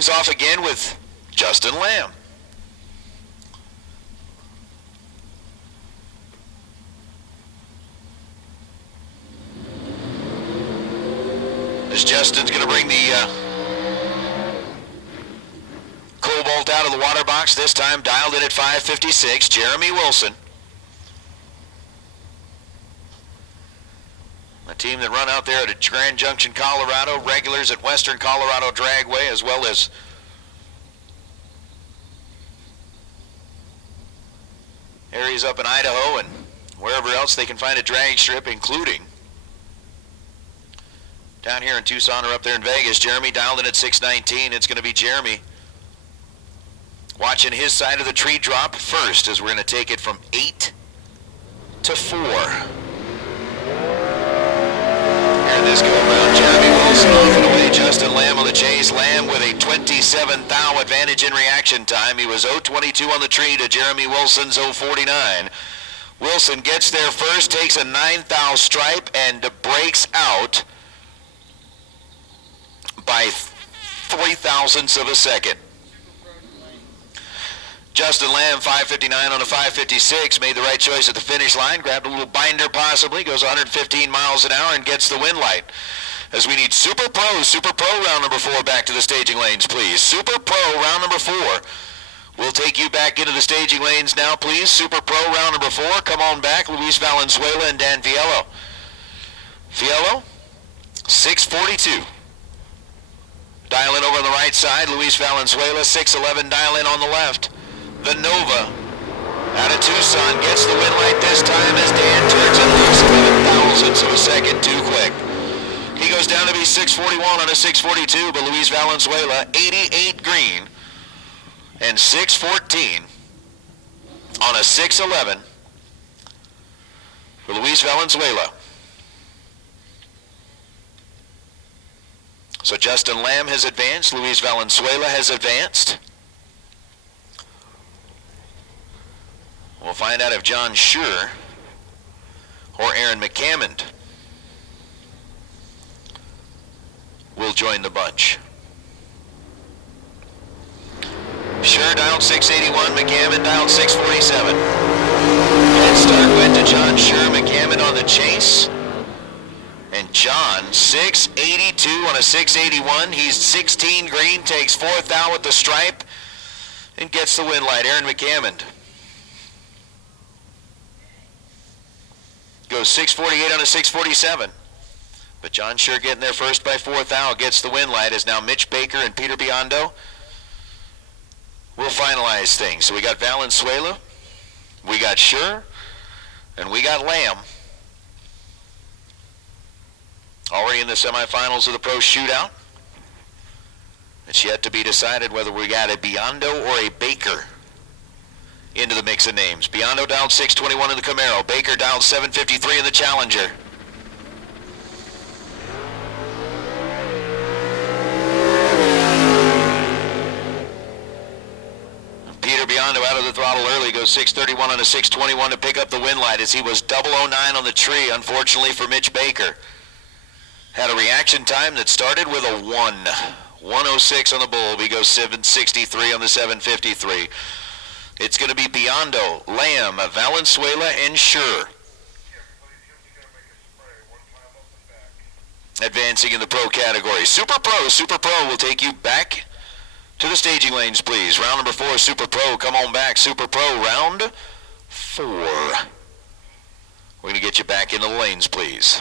things off again with Justin Lamb. As Justin's going to bring the Cobalt out of the water box, this time dialed in at 5:56, Jeremy Wilson. A team that run out there at Grand Junction, Colorado, regulars at Western Colorado Dragway, as well as areas up in Idaho and wherever else they can find a drag strip, including down here in Tucson or up there in Vegas. Jeremy dialed in at 6:19. It's going to be Jeremy watching his side of the tree drop first, as we're going to take it from 8 to 4. Here this go around, Jeremy Wilson off and away. Justin Lamb on the chase. Lamb with a 27 thou advantage in reaction time. He was 0.22 on the tree to Jeremy Wilson's 0.49. Wilson gets there first, takes a 9 thou stripe, and breaks out by 3 thousandths of a second. Justin Lamb, 5:59 on a 5:56, made the right choice at the finish line, grabbed a little binder possibly, goes 115 miles an hour and gets the win light. As we need Super Pro round number 4 back to the staging lanes, please. Super Pro round number 4. We'll take you back into the staging lanes now, please. Super Pro round number 4, come on back, Luis Valenzuela and Dan Fiello. Fiello, 6:42. Dial in over on the right side, Luis Valenzuela, 6:11, dial in on the left. The Nova, out of Tucson, gets the win light this time as Dan turns and loses 11 thousandths of a second too quick. He goes down to be 6:41 on a 6:42, but Luis Valenzuela, 88 green, and 6:14 on a 6:11 for Luis Valenzuela. So Justin Lamb has advanced, Luis Valenzuela has advanced. We'll find out if John Schur or Aaron McCammond will join the bunch. Schur dialed 681, McCammond dialed 647. Head start went to John Schur, McCammond on the chase. And John, 682 on a 681. He's 16 green, takes 4th thou at the stripe, and gets the win light. Aaron McCammond goes 648 on a 647. But John Schur getting there first by 4th thou, gets the win light, as now Mitch Baker and Peter Biondo will finalize things. So we got Valenzuela, we got Schur, and we got Lamb already in the semifinals of the Pro Shootout. It's yet to be decided whether we got a Biondo or a Baker into the mix of names. Biondo dialed 621 in the Camaro. Baker dialed 753 in the Challenger. Peter Biondo out of the throttle early, goes 631 on a 621 to pick up the win light, as he was 009 on the tree, unfortunately for Mitch Baker. Had a reaction time that started with a 1:06 on the bull. He goes 763 on the 753. It's going to be Biondo, Lamb, Valenzuela, and Schur advancing in the Pro category. Super Pro will take you back to the staging lanes, please. Round number 4, Super Pro, come on back. Super Pro, round 4. We're going to get you back in the lanes, please.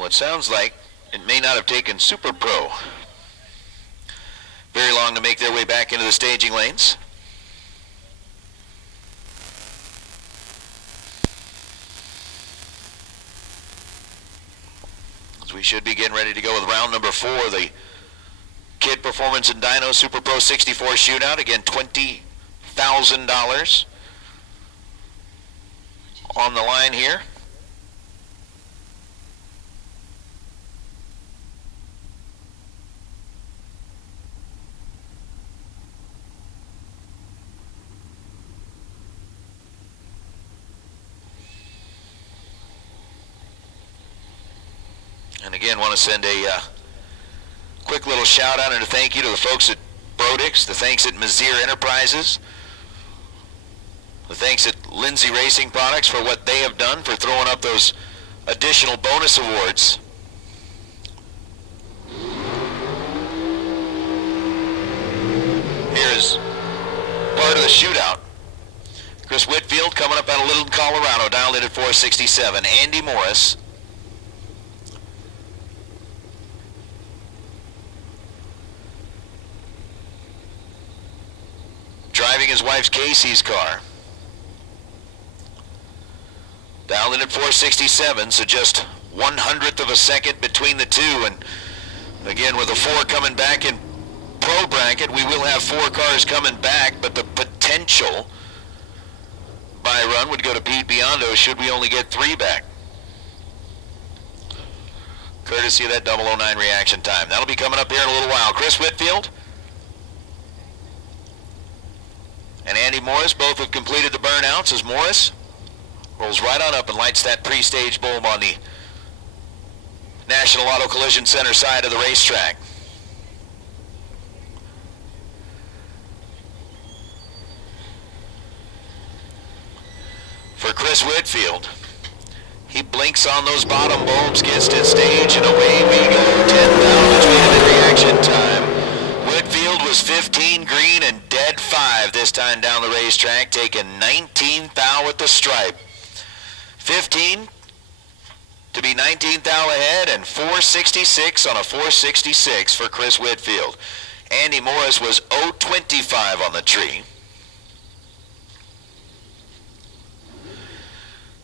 Well, it sounds like it may not have taken Super Pro very long to make their way back into the staging lanes. As we should be getting ready to go with round number 4, the Kid Performance and Dyno Super Pro 64 Shootout. Again, $20,000 on the line here. And again, want to send a quick little shout out and a thank you to the folks at Brodix, the thanks at Mazier Enterprises, the thanks at Lindsay Racing Products for what they have done for throwing up those additional bonus awards. Here's part of the shootout. Chris Whitfield coming up out of Littleton, Colorado, dialed in at 467. Andy Morris. Driving his wife's Casey's car. Dialed in at 467, so just 1/100th of a second between the two. And again, with the 4 coming back in pro bracket, we will have 4 cars coming back, but the potential by run would go to Pete Biondo should we only get 3 back. Courtesy of that 009 reaction time. That'll be coming up here in a little while. Chris Whitfield and Andy Morris both have completed the burnouts as Morris rolls right on up and lights that pre-stage bulb on the National Auto Collision Center side of the racetrack. For Chris Whitfield, he blinks on those bottom bulbs, gets to stage, and away we go. 10,000 between him in reaction time. Whitfield was 15 green and dead 5 this time down the racetrack, taking 19 thou at the stripe. 15 to be 19 thou ahead, and 466 on a 466 for Chris Whitfield. Andy Morris was 025 on the tree.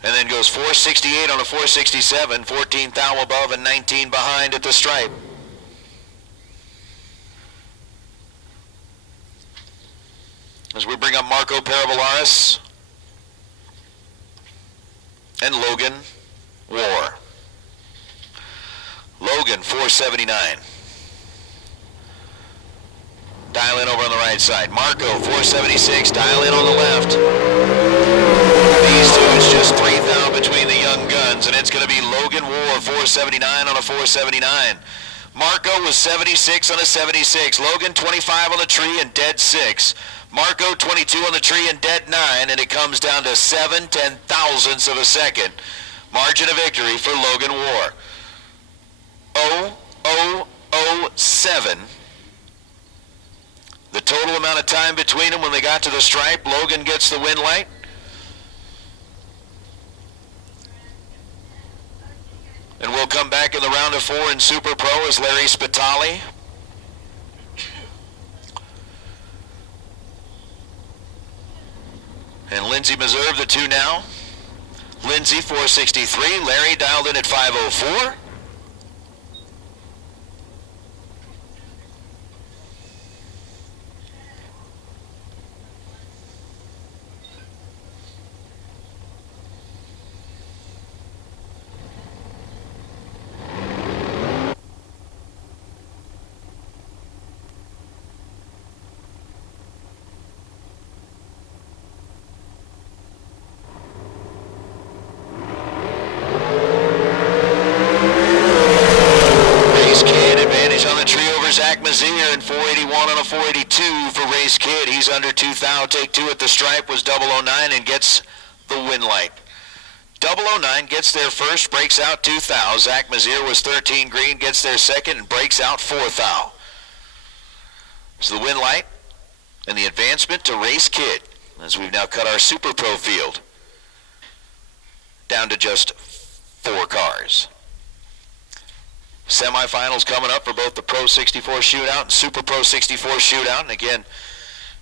And then goes 468 on a 467, 14 thou above and 19 behind at the stripe. As we bring up Marco Parabolaris and Logan War. Logan, 479. Dial in over on the right side. Marco, 476. Dial in on the left. These two, it's just 3 thou between the young guns, and it's going to be Logan War, 479 on a 479. Marco was 76 on a 76. Logan, 25 on the tree and dead 6. Marco, 22 on the tree and dead 9, and it comes down to 7 ten-thousandths of a second. Margin of victory for Logan War. 0.0007. The total amount of time between them when they got to the stripe. Logan gets the win light. And we'll come back in the round of 4 in Super Pro as Larry Spitali. And Lindsay Meserve, the 2 now. Lindsay, 463. Larry dialed in at 504. Mazier in 481 on a 482 for Race Kid. He's under 2 thou. Take 2 at the stripe was 009 and gets the win light. 009 gets there first, breaks out 2 thou. Zach Mazier was 13 green, gets there second, and breaks out 4 thou. So the win light and the advancement to Race Kid as we've now cut our Super Pro field down to just 4 cars. Semifinals coming up for both the Pro 64 Shootout and Super Pro 64 Shootout. And again,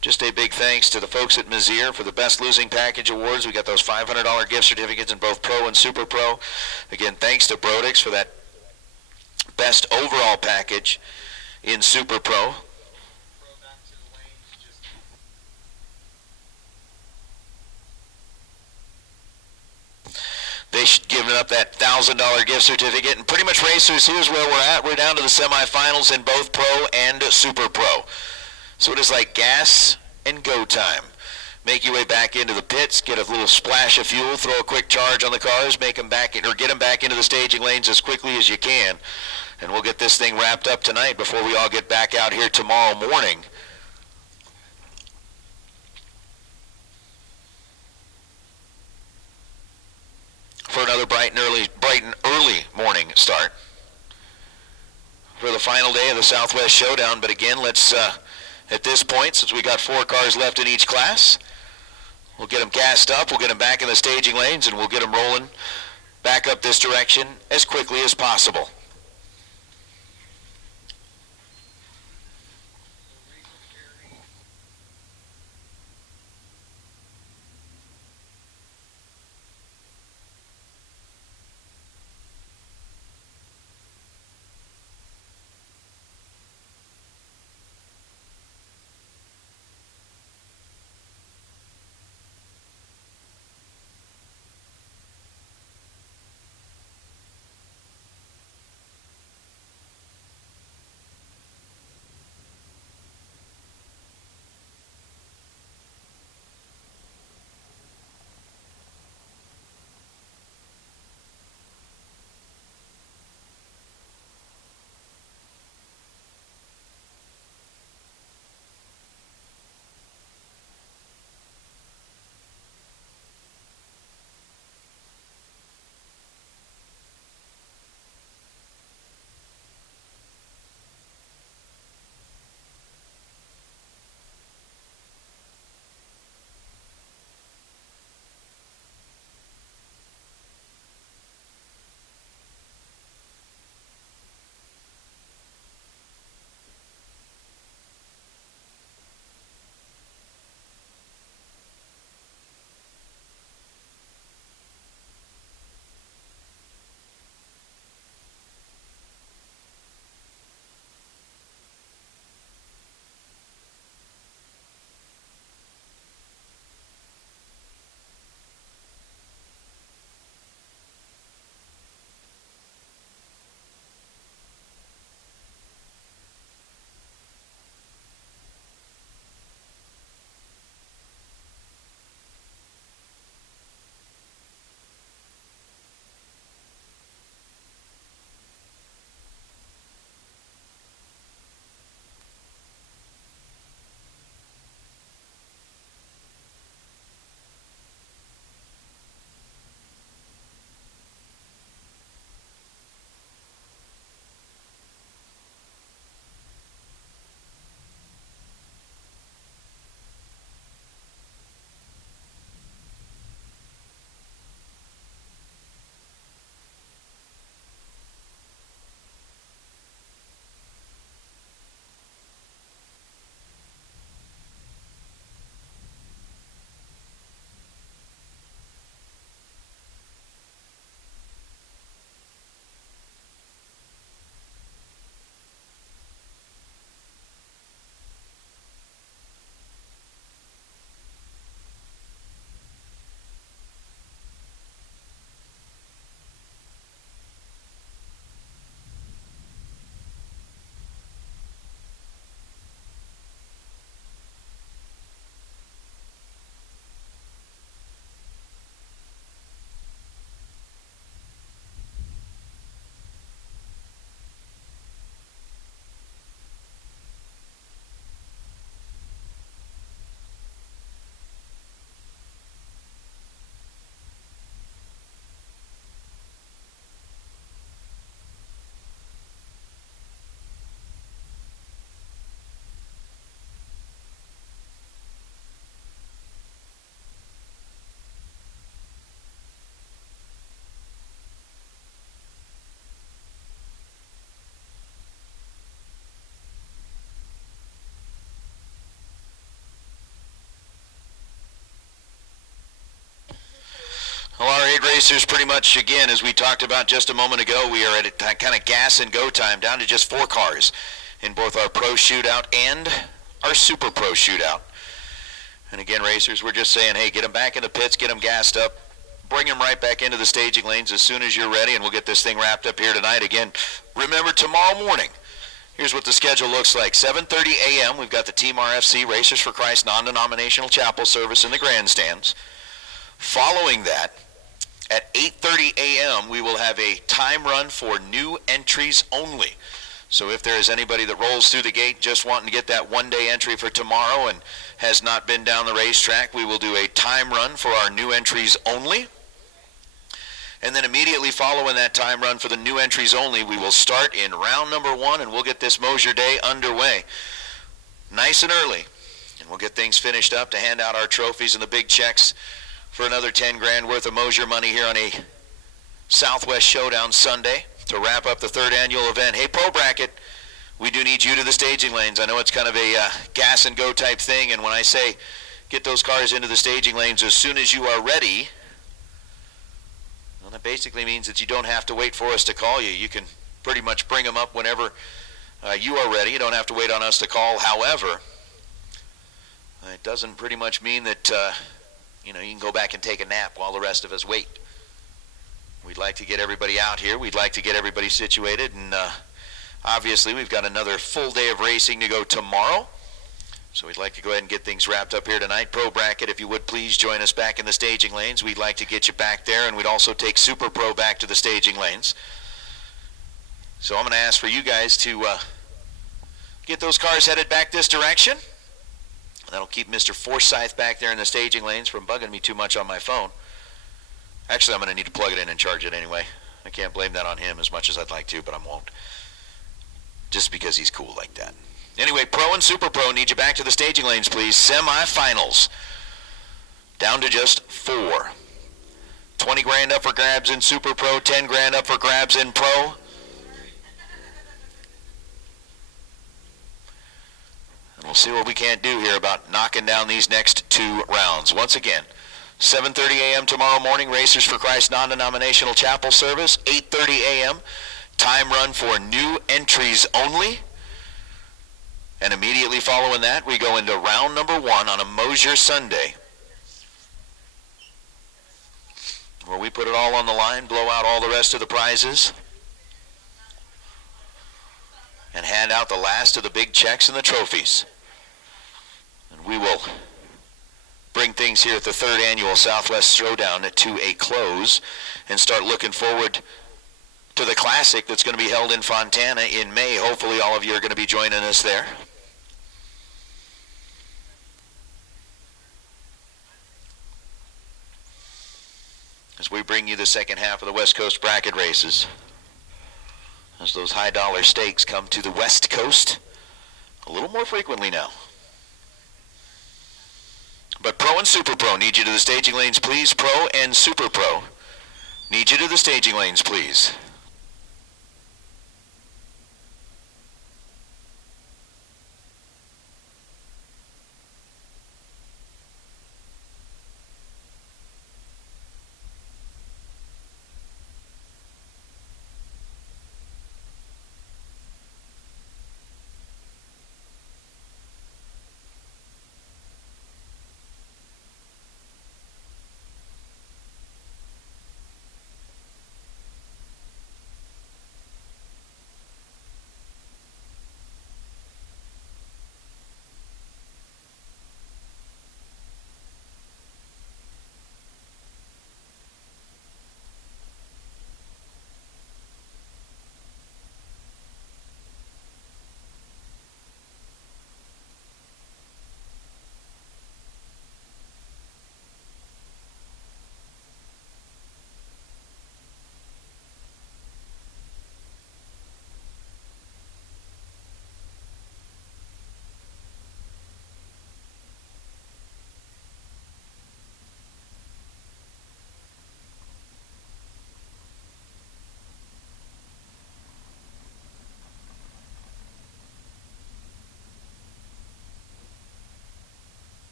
just a big thanks to the folks at Mizzier for the Best Losing Package Awards. We got those $500 gift certificates in both Pro and Super Pro. Again, thanks to Brodix for that Best Overall Package in Super Pro. They should give up that $1,000 gift certificate. And pretty much, racers, here's where we're at. We're down to the semifinals in both Pro and Super Pro. So it is like gas and go time. Make your way back into the pits, get a little splash of fuel, throw a quick charge on the cars, make them back in, or get them back into the staging lanes as quickly as you can. And we'll get this thing wrapped up tonight before we all get back out here tomorrow morning. For another bright and early morning start for the final day of the Southwest Showdown. But again, let's at this point, since we got 4 cars left in each class, we'll get them gassed up, we'll get them back in the staging lanes, and we'll get them rolling back up this direction as quickly as possible. racers, pretty much, again, as we talked about just a moment ago, we are at a kind of gas and go time, down to just 4 cars in both our Pro Shootout and our Super Pro Shootout. And again, racers, we're just saying, hey, get them back in the pits, get them gassed up, bring them right back into the staging lanes as soon as you're ready, and we'll get this thing wrapped up here tonight. Again, remember, tomorrow morning, here's what the schedule looks like. 7:30 a.m., we've got the Team RFC Racers for Christ non-denominational chapel service in the grandstands. Following that, at 8:30 a.m., we will have a time run for new entries only. So if there is anybody that rolls through the gate just wanting to get that one-day entry for tomorrow and has not been down the racetrack, we will do a time run for our new entries only. And then immediately following that time run for the new entries only, we will start in round number 1, and we'll get this Mosier Day underway nice and early. And we'll get things finished up to hand out our trophies and the big checks for another 10 grand worth of Mosier money here on a Southwest Showdown Sunday to wrap up the 3rd annual event. Hey, Pro Bracket, we do need you to the staging lanes. I know it's kind of a gas and go type thing, and when I say get those cars into the staging lanes as soon as you are ready, well, that basically means that you don't have to wait for us to call you. You can pretty much bring them up whenever you are ready. You don't have to wait on us to call. However, it doesn't pretty much mean that you can go back and take a nap while the rest of us wait. We'd like to get everybody out here. We'd like to get everybody situated, and obviously we've got another full day of racing to go tomorrow. So we'd like to go ahead and get things wrapped up here tonight. Pro Bracket, if you would please join us back in the staging lanes. We'd like to get you back there, and we'd also take Super Pro back to the staging lanes. So I'm going to ask for you guys to get those cars headed back this direction. That'll keep Mr. Forsyth back there in the staging lanes from bugging me too much on my phone. Actually, I'm going to need to plug it in and charge it anyway. I can't blame that on him as much as I'd like to, but I won't. Just because he's cool like that. Anyway, Pro and Super Pro need you back to the staging lanes, please. Semi-finals. Down to just 4. 20 grand up for grabs in Super Pro, 10 grand up for grabs in Pro. And we'll see what we can't do here about knocking down these next 2 rounds. Once again, 7:30 a.m. tomorrow morning, Racers for Christ non-denominational chapel service. 8:30 a.m., time run for new entries only. And immediately following that, we go into round number 1 on a Mosier Sunday, where we put it all on the line, blow out all the rest of the prizes, and hand out the last of the big checks and the trophies. And we will bring things here at the 3rd annual Southwest Showdown to a close and start looking forward to the Classic that's going to be held in Fontana in May. Hopefully all of you are going to be joining us there. As we bring you the second half of the West Coast bracket races, as those high dollar stakes come to the West Coast a little more frequently now. But Pro and Super Pro need you to the staging lanes, please. Pro and Super Pro need you to the staging lanes, please.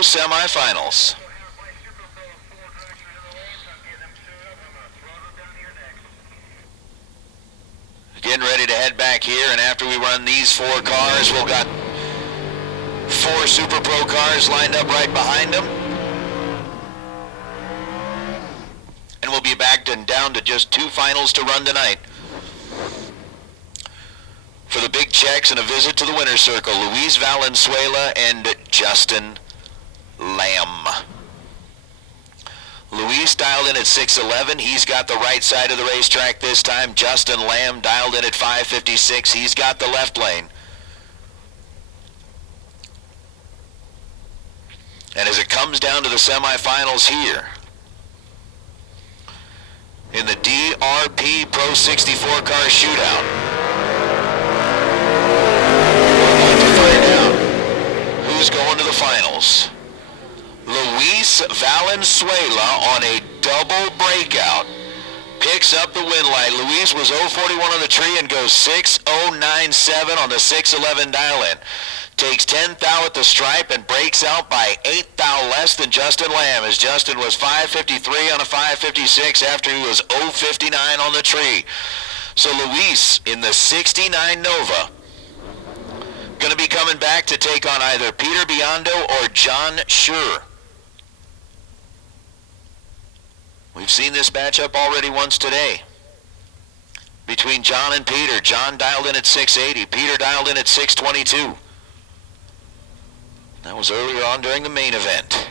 semifinals. Getting ready to head back here, and after we run these 4 cars, we've got 4 Super Pro cars lined up right behind them. And we'll be back and down to just 2 finals to run tonight. For the big checks and a visit to the winner's circle, Luis Valenzuela and Justin Lamb. Luis dialed in at 6'11". He's got the right side of the racetrack this time. Justin Lamb dialed in at 5'56". He's got the left lane. And as it comes down to the semifinals here, in the DRP Pro 64 car shootout, we're about to find out who's going to the finals. Luis Valenzuela on a double breakout picks up the win light. Luis was 041 on the tree and goes 6097 on the 611 dial-in. Takes 10 thou at the stripe and breaks out by 8 thou less than Justin Lamb, as Justin was 553 on a 556 after he was 059 on the tree. So Luis in the 69 Nova going to be coming back to take on either Peter Biondo or John Schur. We've seen this matchup already once today between John and Peter. John dialed in at 680. Peter dialed in at 622. That was earlier on during the main event.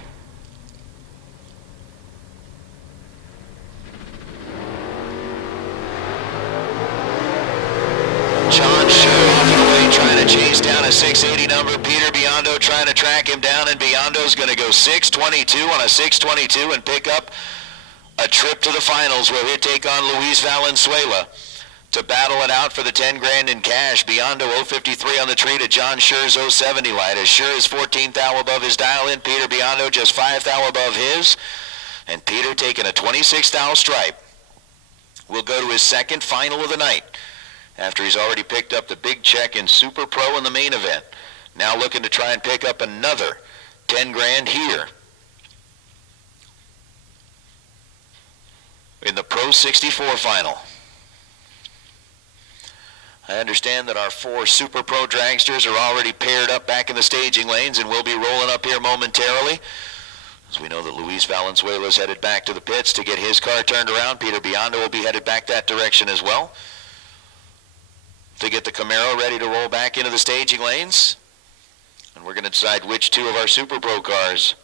John Schur off and away trying to chase down a 680 number. Peter Biondo trying to track him down, and Biondo's going to go 622 on a 622 and pick up a trip to the finals where he'll take on Luis Valenzuela to battle it out for the 10 grand in cash. Biondo 053 on the tree to John Schur's 070 light, as Schur is 14 thou above his dial-in. Peter Biondo just 5 thou above his, and Peter taking a 26 thou stripe will go to his second final of the night after he's already picked up the big check in Super Pro in the main event. Now looking to try and pick up another 10 grand here in the Pro 64 final. I understand that our 4 Super Pro dragsters are already paired up back in the staging lanes and will be rolling up here momentarily, as we know that Luis Valenzuela is headed back to the pits to get his car turned around. Peter Biondo will be headed back that direction as well to get the Camaro ready to roll back into the staging lanes. And we're going to decide which 2 of our Super Pro cars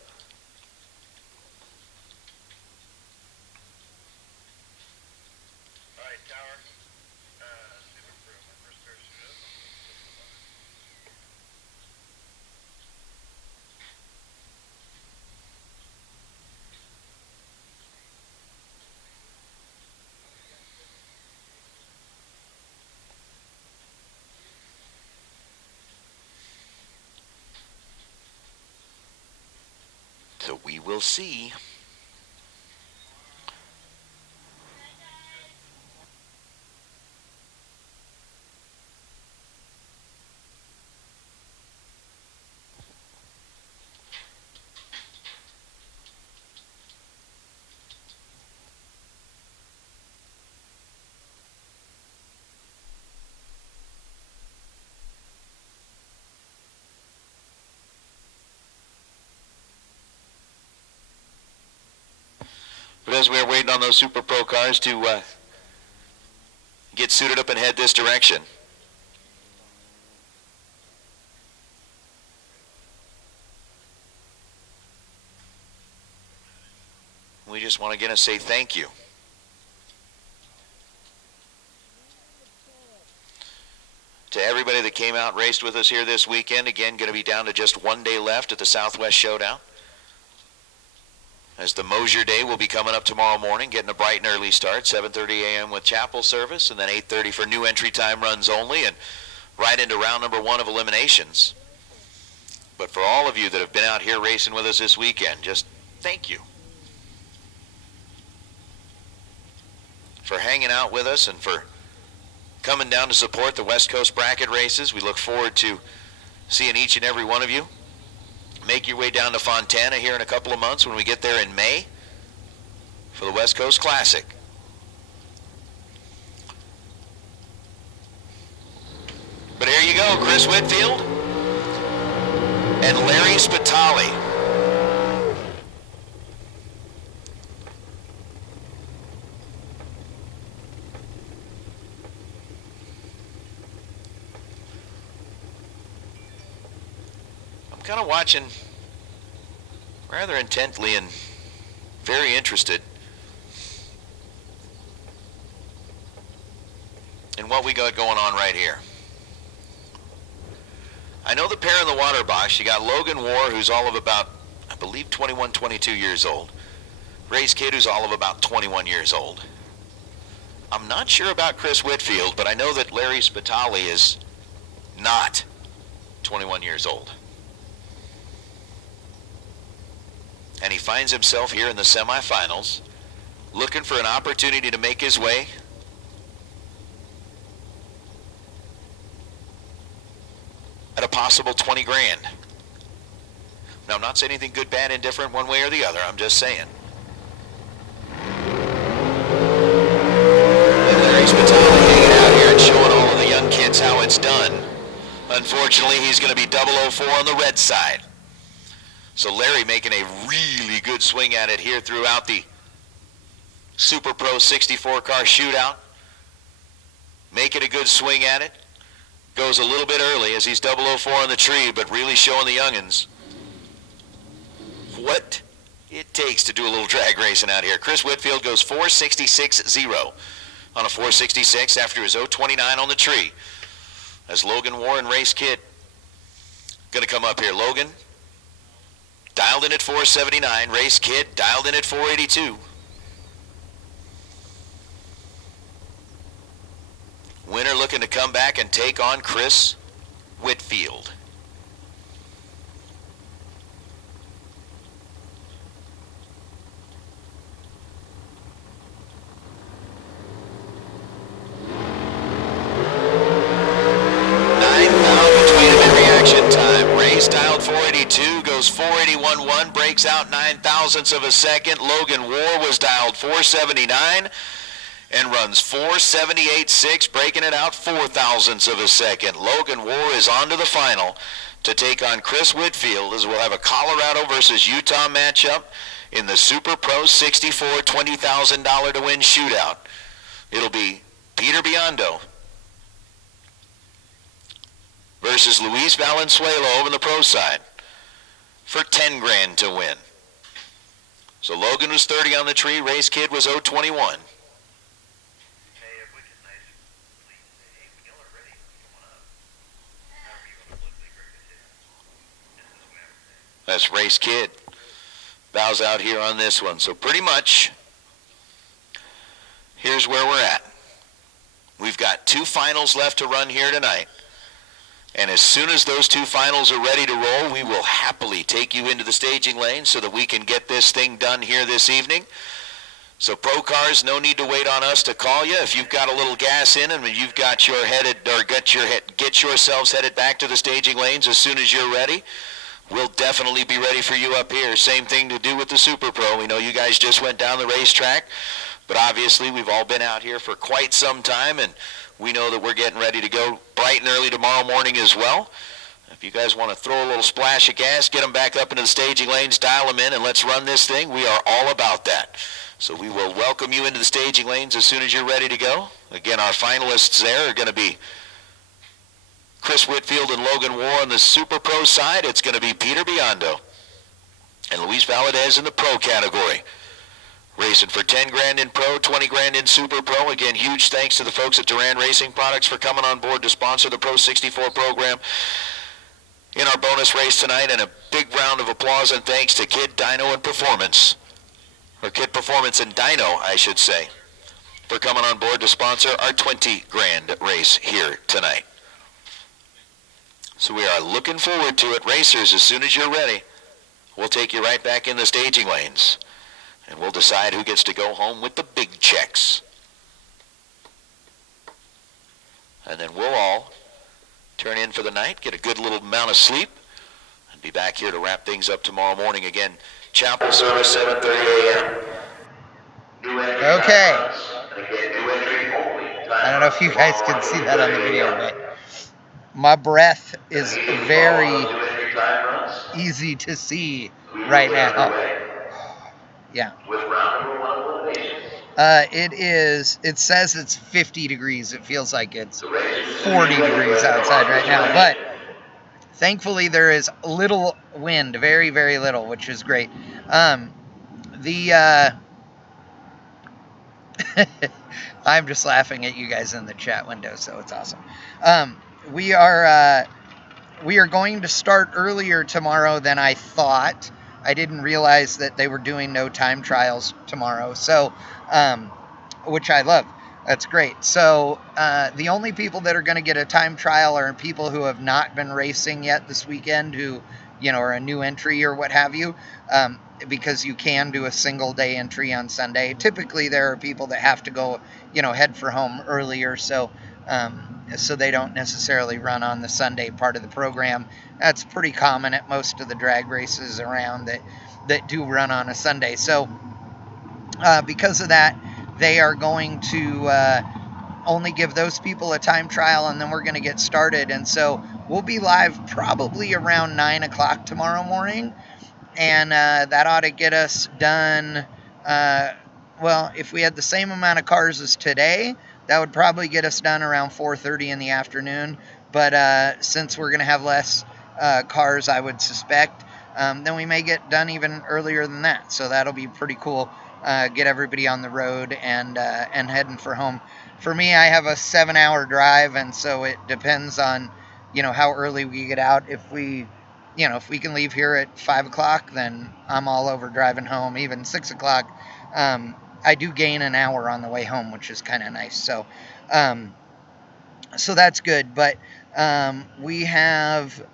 so we will see. But as we're waiting on those Super Pro cars to get suited up and head this direction, we just want to again say thank you to everybody that came out and raced with us here this weekend. Again, going to be down to just 1 day left at the Southwest Showdown, as the Mosier Day will be coming up tomorrow morning, getting a bright and early start, 7:30 a.m. with chapel service, and then 8:30 for new entry time runs only, and right into round number 1 of eliminations. But for all of you that have been out here racing with us this weekend, just thank you for hanging out with us and for coming down to support the West Coast bracket races. We look forward to seeing each and every one of you make your way down to Fontana here in a couple of months when we get there in May for the West Coast Classic. But here you go, Chris Whitfield and Larry Spitali. I'm kind of watching rather intently and very interested in what we got going on right here. I know the pair in the water box. You got Logan War, who's all of about, I believe, 21, 22 years old. Ray's kid, who's all of about 21 years old. I'm not sure about Chris Whitfield, but I know that Larry Spitali is not 21 years old. And he finds himself here in the semifinals, looking for an opportunity to make his way at a possible 20 grand. Now, I'm not saying anything good, bad, indifferent, one way or the other. I'm just saying. And Larry Spitali hanging out here and showing all of the young kids how it's done. Unfortunately, he's going to be 004 on the red side. So Larry making a really good swing at it here throughout the Super Pro 64 car shootout. Making a good swing at it. Goes a little bit early as he's 004 on the tree, but really showing the youngins what it takes to do a little drag racing out here. Chris Whitfield goes 466.0 on a 466 after his 029 on the tree. As Logan Warren, race kid, going to come up here. Logan dialed in at 479. Race kid dialed in at 482. Winner looking to come back and take on Chris Whitfield. Race dialed 482, goes 481.1, breaks out 9 thousandths of a second. Logan War was dialed 479 and runs 478.6, breaking it out 4 thousandths of a second. Logan War is on to the final to take on Chris Whitfield, as we'll have a Colorado versus Utah matchup in the Super Pro 64 $20,000 to win shootout. It'll be Peter Biondo versus Luis Valenzuela over on the pro side for 10 grand to win. So Logan was 30 on the tree, race kid was 021. That's race kid. Bows out here on this one. So pretty much, here's where we're at. We've got 2 finals left to run here tonight. And as soon as those 2 finals are ready to roll, we will happily take you into the staging lane so that we can get this thing done here this evening. So pro cars, no need to wait on us to call you. If you've got a little gas in and you've got your headed or get yourselves headed back to the staging lanes as soon as you're ready, we'll definitely be ready for you up here. Same thing to do with the Super Pro. We know you guys just went down the racetrack, but obviously we've all been out here for quite some time, and we know that we're getting ready to go bright and early tomorrow morning as well. If you guys want to throw a little splash of gas, get them back up into the staging lanes, dial them in, and let's run this thing. We are all about that. So we will welcome you into the staging lanes as soon as you're ready to go. Again, our finalists there are going to be Chris Whitfield and Logan War on the Super Pro side. It's going to be Peter Biondo and Luis Valadez in the Pro category. Racing for 10 grand in Pro, 20 grand in Super Pro. Again, huge thanks to the folks at Duran Racing Products for coming on board to sponsor the Pro 64 program in our bonus race tonight. And a big round of applause and thanks to Kid Dyno and Performance, or Kid Performance and Dyno, I should say, for coming on board to sponsor our 20 grand race here tonight. So we are looking forward to it. Racers, as soon as you're ready, we'll take you right back in the staging lanes. And we'll decide who gets to go home with the big checks. And then we'll all turn in for the night, get a good little amount of sleep, and Be back here to wrap things up tomorrow morning. Again, chapel service 7:30 a.m. Okay. I don't know if you guys can see that on the video, but my breath is very easy to see right now. Yeah. It says it's 50 degrees. It feels like it's 40 degrees outside right now, but thankfully there is little wind, very, very little, which is great. I'm just laughing at you guys in the chat window, so it's awesome. We are going to start earlier tomorrow than I thought. I didn't realize that they were doing no time trials tomorrow, so which I love. That's great. So the only people that are going to get a time trial are people who have not been racing yet this weekend, who are a new entry or what have you, because you can do a single day entry on Sunday. Typically, there are people that have to go, head for home earlier, so they don't necessarily run on the Sunday part of the program. That's pretty common at most of the drag races around that do run on a Sunday. So because of that, they are going to only give those people a time trial, and then we're going to get started. And so we'll be live probably around 9 o'clock tomorrow morning, and that ought to get us done. Well, if we had the same amount of cars as today, that would probably get us done around 4:30 in the afternoon. But since we're going to have less cars, I would suspect, then we may get done even earlier than that. So that'll be pretty cool. Get everybody on the road and heading for home. For me, I have a 7-hour drive, and so it depends on, how early we get out. If we can leave here at 5 o'clock, then I'm all over driving home. Even 6 o'clock, I do gain an hour on the way home, which is kind of nice. So that's good. But we have...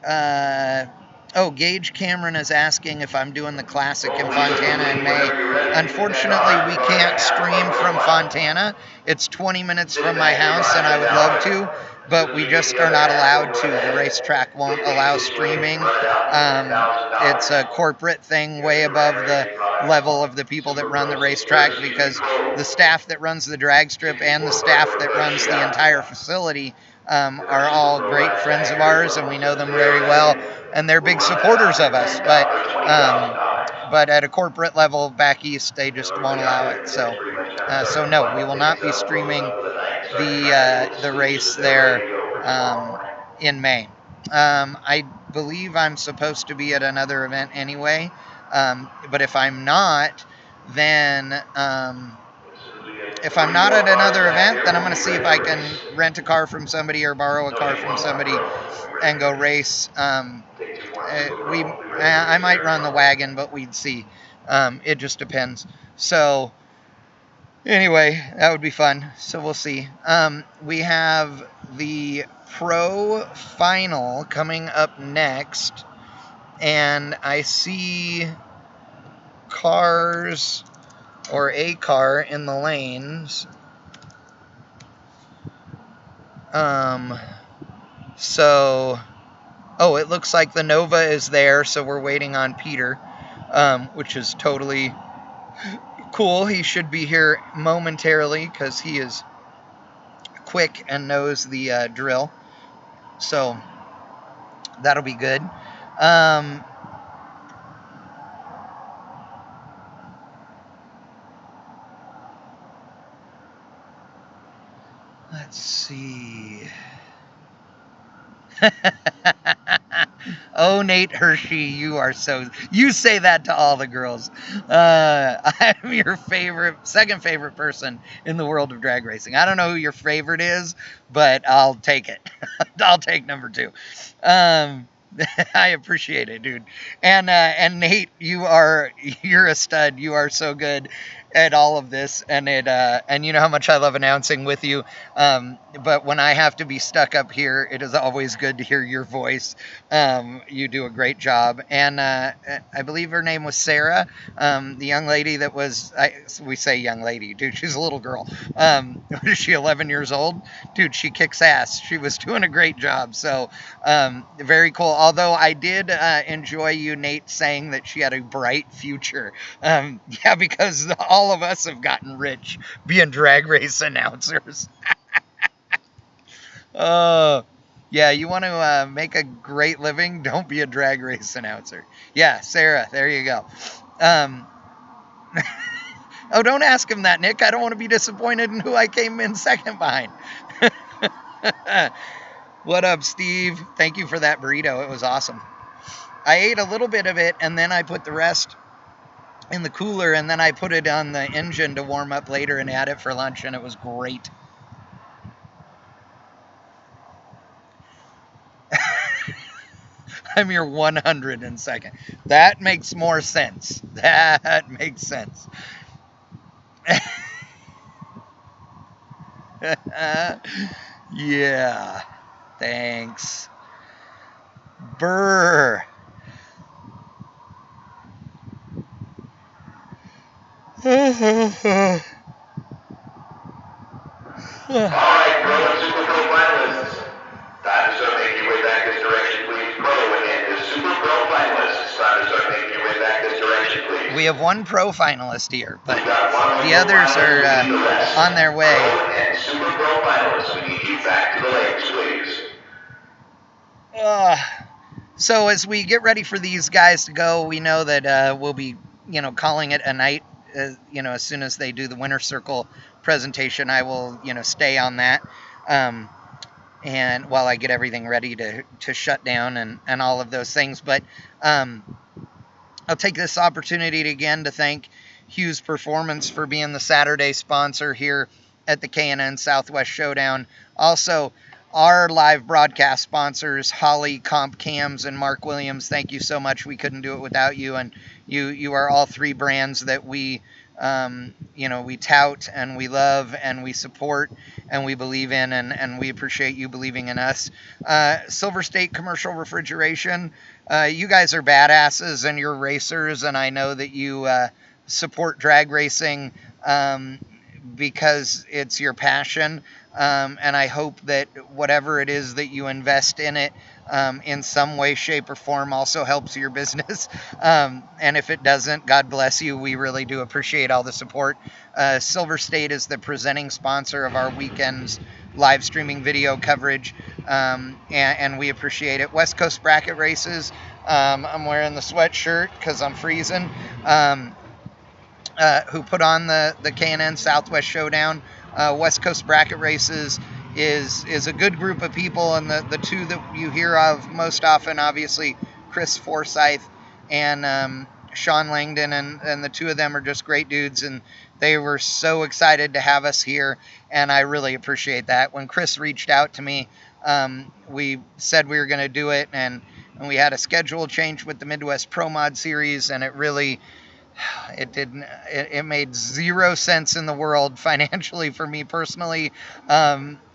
Gage Cameron is asking if I'm doing the Classic in Fontana in May. Unfortunately, we can't stream from Fontana. It's 20 minutes from my house, and I would love to, but we just are not allowed to. The racetrack won't allow streaming. It's a corporate thing way above the level of the people that run the racetrack, because the staff that runs the drag strip and the staff that runs the entire facility are all great friends of ours, and we know them very well, and they're big supporters of us. But at a corporate level back east, they just won't allow it. So no, we will not be streaming the race there in May. I believe I'm supposed to be at another event anyway, but if I'm not, then if I'm not at another event, then I'm going to see if I can rent a car from somebody or borrow a car from somebody and go race. I might run the wagon, but we'd see. It just depends. So anyway, that would be fun. So we'll see. We have the Pro Final coming up next, and I see cars or a car in the lanes. It looks like the Nova is there, so we're waiting on Peter, which is totally cool. He should be here momentarily because he is quick and knows the drill. So that'll be good. Let's see. Oh, Nate Hershey, you say that to all the girls. I'm your second favorite person in the world of drag racing. I don't know who your favorite is, but I'll take it. I'll take number 2. I appreciate it, dude. And Nate, you're a stud. You are so good. at all of this, and and you know how much I love announcing with you. But when I have to be stuck up here, it is always good to hear your voice. You do a great job, and I believe her name was Sarah, the young lady that was. We say young lady, dude. She's a little girl. Is she 11 years old? Dude, she kicks ass. She was doing a great job. So very cool. Although I did enjoy you, Nate, saying that she had a bright future. Yeah, because all of us have gotten rich being drag race announcers. Yeah, you want to make a great living? Don't be a drag race announcer. Yeah, Sarah, there you go. Oh, don't ask him that, Nick. I don't want to be disappointed in who I came in second behind. What up, Steve? Thank you for that burrito. It was awesome. I ate a little bit of it, and then I put the rest in the cooler, and then I put it on the engine to warm up later and had it for lunch, and it was great. I'm your 102nd. That makes more sense. That makes sense. Yeah. Thanks. Brr. All right, Pro and Super Pro finalists. Time to start making your way back this direction, please. Pro and the Super Pro finalists. Time to start making your way back this direction, please. We have one pro finalist here, but the others are on their way. Pro and Super Pro finalists, we need you back to the lanes, please. So as we get ready for these guys to go, we know that we'll be, calling it a night. As soon as they do the winner circle presentation, I will, stay on that. And while I get everything ready to shut down and all of those things. But I'll take this opportunity again to thank Hughes Performance for being the Saturday sponsor here at the K&N Southwest Showdown. Also, our live broadcast sponsors, Holley, Comp Cams, and Mark Williams. Thank you so much. We couldn't do it without you. And you are all three brands that we tout and we love and we support and we believe in, and we appreciate you believing in us. Silver State Commercial Refrigeration, you guys are badasses and you're racers, and I know that you support drag racing because it's your passion, and I hope that whatever it is that you invest in it in some way, shape, or form also helps your business. And if it doesn't, God bless you. We really do appreciate all the support. Silver State is the presenting sponsor of our weekend's live streaming video coverage, and we appreciate it. West Coast Bracket Races. I'm wearing the sweatshirt because I'm freezing. Who put on the K&N Southwest Showdown. West Coast Bracket Races is a good group of people, and the two that you hear of most often, obviously, Chris Forsyth and Sean Langdon, and the two of them are just great dudes, and they were so excited to have us here, and I really appreciate that. When Chris reached out to me, we said we were going to do it, and we had a schedule change with the Midwest Pro Mod Series, and it made zero sense in the world financially for me personally,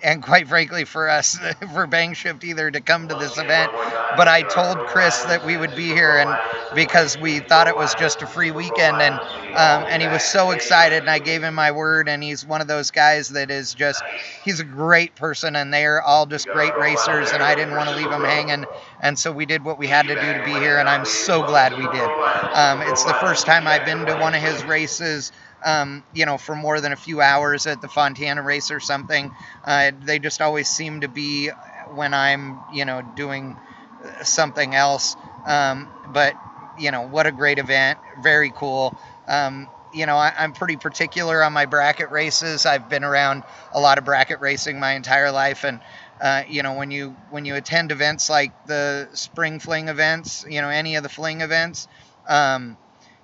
and quite frankly for us, for Bang Shift either, to come to this event. But I told Chris that we would be here, and because we thought it was just a free weekend, and he was so excited, and I gave him my word, and he's one of those guys that is just, he's a great person, and they're all just great racers, and I didn't want to leave them hanging, and so we did what we had to do to be here, and I'm so glad we did. It's the first time I've been to one of his races, for more than a few hours at the Fontana race or something. They just always seem to be when I'm, doing something else. But what a great event. Very cool. I'm pretty particular on my bracket races. I've been around a lot of bracket racing my entire life, and when you attend events like the spring fling events, any of the fling events,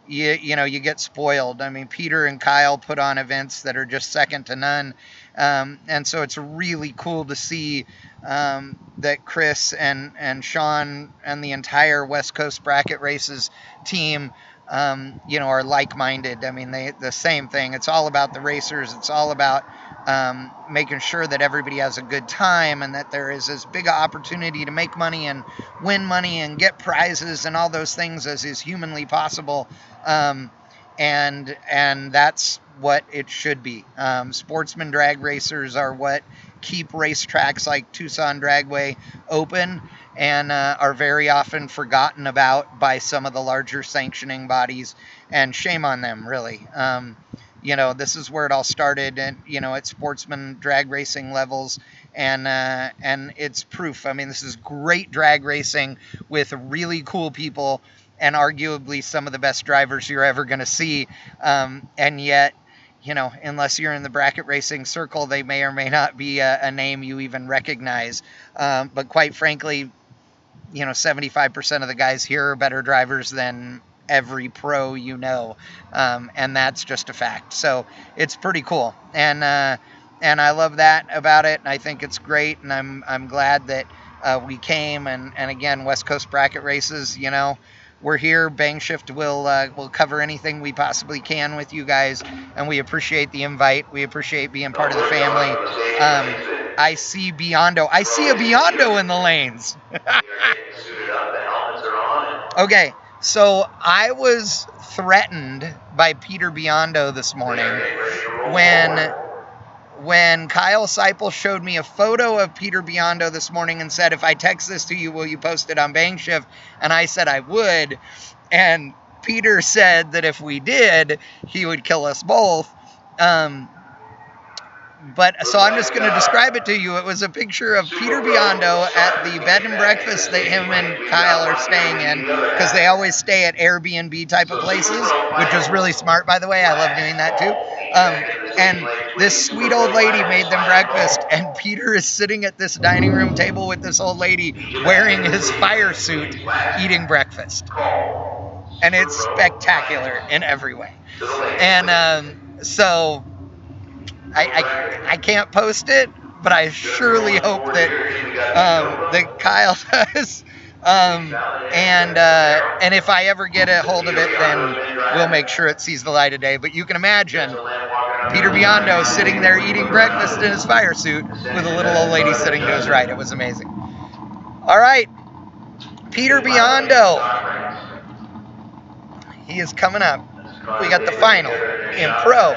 you get spoiled. I mean, Peter and Kyle put on events that are just second to none, and so it's really cool to see that Chris and Sean and the entire West Coast Bracket Races team are like-minded. I mean, the same thing. It's all about the racers. It's all about making sure that everybody has a good time and that there is as big an opportunity to make money and win money and get prizes and all those things as is humanly possible. And that's what it should be. Sportsman drag racers are what keep racetracks like Tucson Dragway open and are very often forgotten about by some of the larger sanctioning bodies, and shame on them, really. This is where it all started, and at sportsman drag racing levels, and it's proof. I mean, this is great drag racing with really cool people and arguably some of the best drivers you're ever going to see, and yet, unless you're in the bracket racing circle, they may or may not be a name you even recognize. But quite frankly, 75% of the guys here are better drivers than every pro and that's just a fact. So it's pretty cool, and I love that about it, and I think it's great, and I'm glad that we came, and again, West Coast bracket races, we're here. Bang Shift will cover anything we possibly can with you guys, and we appreciate the invite. We appreciate being part of the family. I see Biondo. I see a Biondo in the lanes. Okay, so I was threatened by Peter Biondo this morning when Kyle Seipel showed me a photo of Peter Biondo this morning and said, if I text this to you, will you post it on Bang Shift? And I said I would. And Peter said that if we did, he would kill us both. So I'm just going to describe it to you. It was a picture of Peter Biondo at the bed and breakfast that him and Kyle are staying in, because they always stay at Airbnb type of places, which is really smart, by the way. I love doing that too. And this sweet old lady made them breakfast, and Peter is sitting at this dining room table with this old lady wearing his fire suit, eating breakfast. And it's spectacular in every way. And so I can't post it, but I surely hope that Kyle does. And if I ever get a hold of it, then we'll make sure it sees the light of day. But you can imagine Peter Biondo sitting there eating breakfast in his fire suit with a little old lady sitting to his right. It was amazing. All right, Peter Biondo. He is coming up. We got the final in pro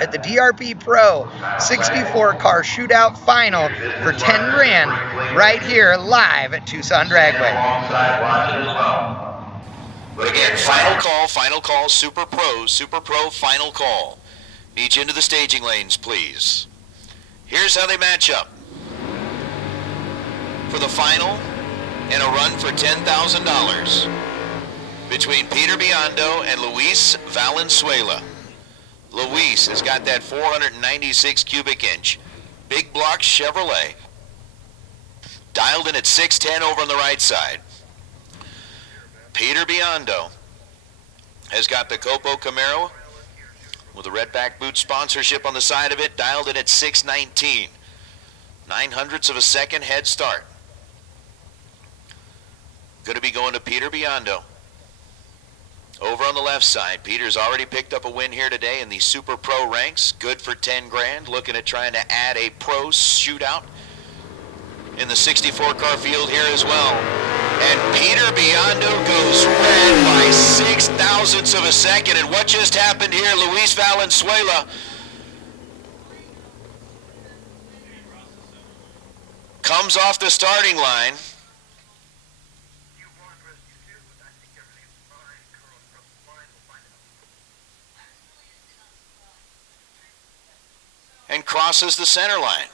at the DRP Pro 64 car shootout final for 10 grand right here live at Tucson Dragway. Again, final call, Super Pro, final call. Each into the staging lanes, please. Here's how they match up. For the final and a run for $10,000 between Peter Biondo and Luis Valenzuela. Luis has got that 496 cubic inch big block Chevrolet, dialed in at 610 over on the right side. Peter Biondo has got the Copo Camaro with a red back boot sponsorship on the side of it, dialed in at 619. 900ths of a second head start. Going to be going to Peter Biondo. Over on the left side, Peter's already picked up a win here today in the Super Pro ranks. Good for 10 grand. Looking at trying to add a pro shootout in the 64 car field here as well. And Peter Biondo goes red by 6,000ths of a second. And what just happened here? Luis Valenzuela comes off the starting line. And crosses the center line.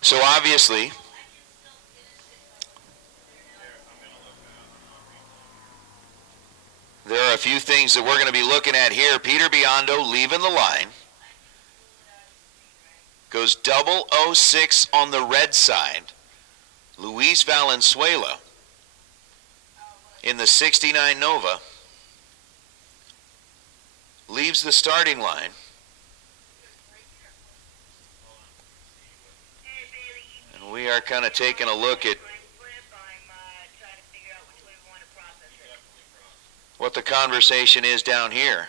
So obviously, there are a few things that we're going to be looking at here. Peter Biondo leaving the line. Goes 006 on the red side. Luis Valenzuela in the 69 Nova leaves the starting line We are kind of taking a look at what the conversation is down here.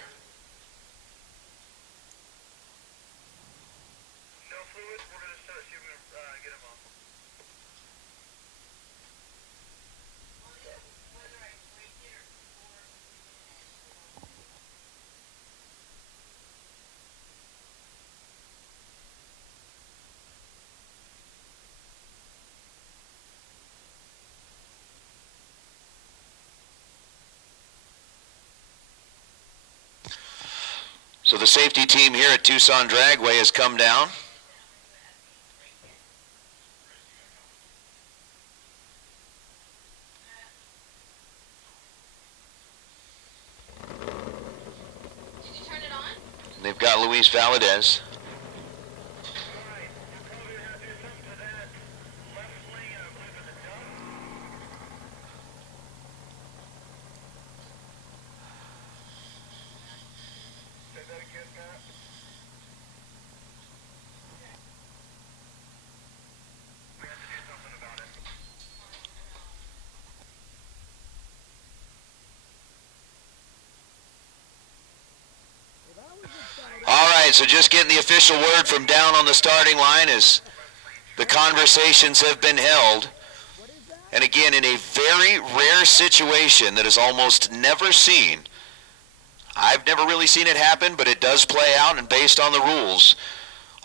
So the safety team here at Tucson Dragway has come down. Did you turn it on? They've got Luis Valadez. All right, so just getting the official word from down on the starting line as the conversations have been held. And again, in a very rare situation that is almost never seen. I've never really seen it happen, but it does play out, and based on the rules.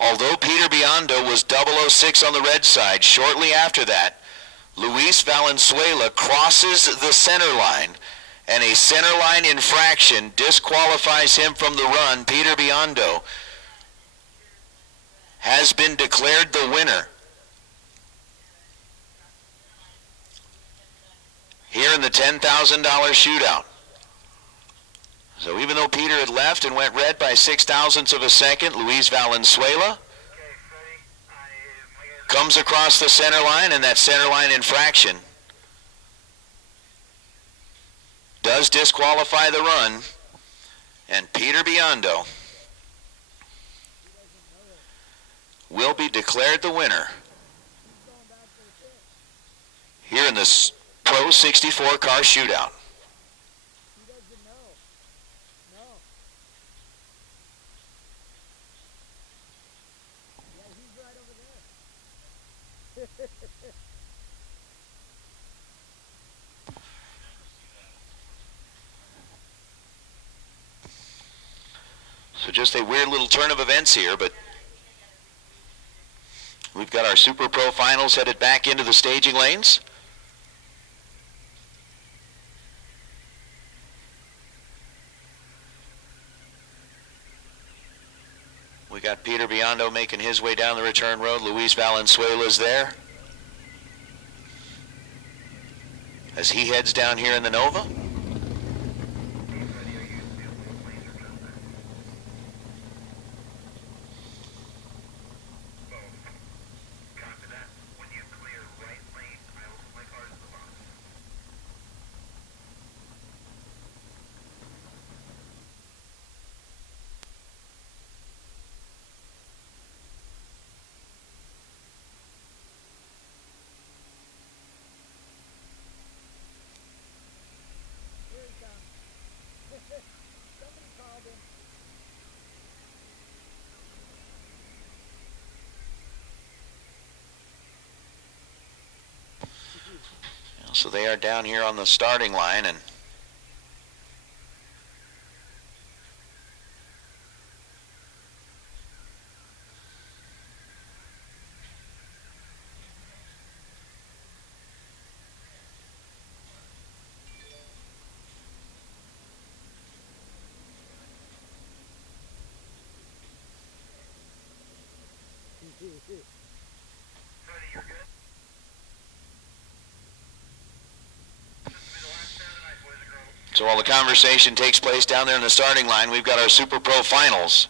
Although Peter Biondo was 006 on the red side, shortly after that, Luis Valenzuela crosses the center line, and a center line infraction disqualifies him from the run. Peter Biondo has been declared the winner here in the $10,000 shootout. So even though Peter had left and went red by 0.6 of a second, Luis Valenzuela comes across the center line, and that center line infraction does disqualify the run, and Peter Biondo will be declared the winner here in this Pro 64 car shootout. So just a weird little turn of events here, but we've got our Super Pro Finals headed back into the staging lanes. We got Peter Biondo making his way down the return road. Luis Valenzuela's there as he heads down here in the Nova. So they are down here on the starting line, and so while the conversation takes place down there in the starting line, we've got our Super Pro Finals.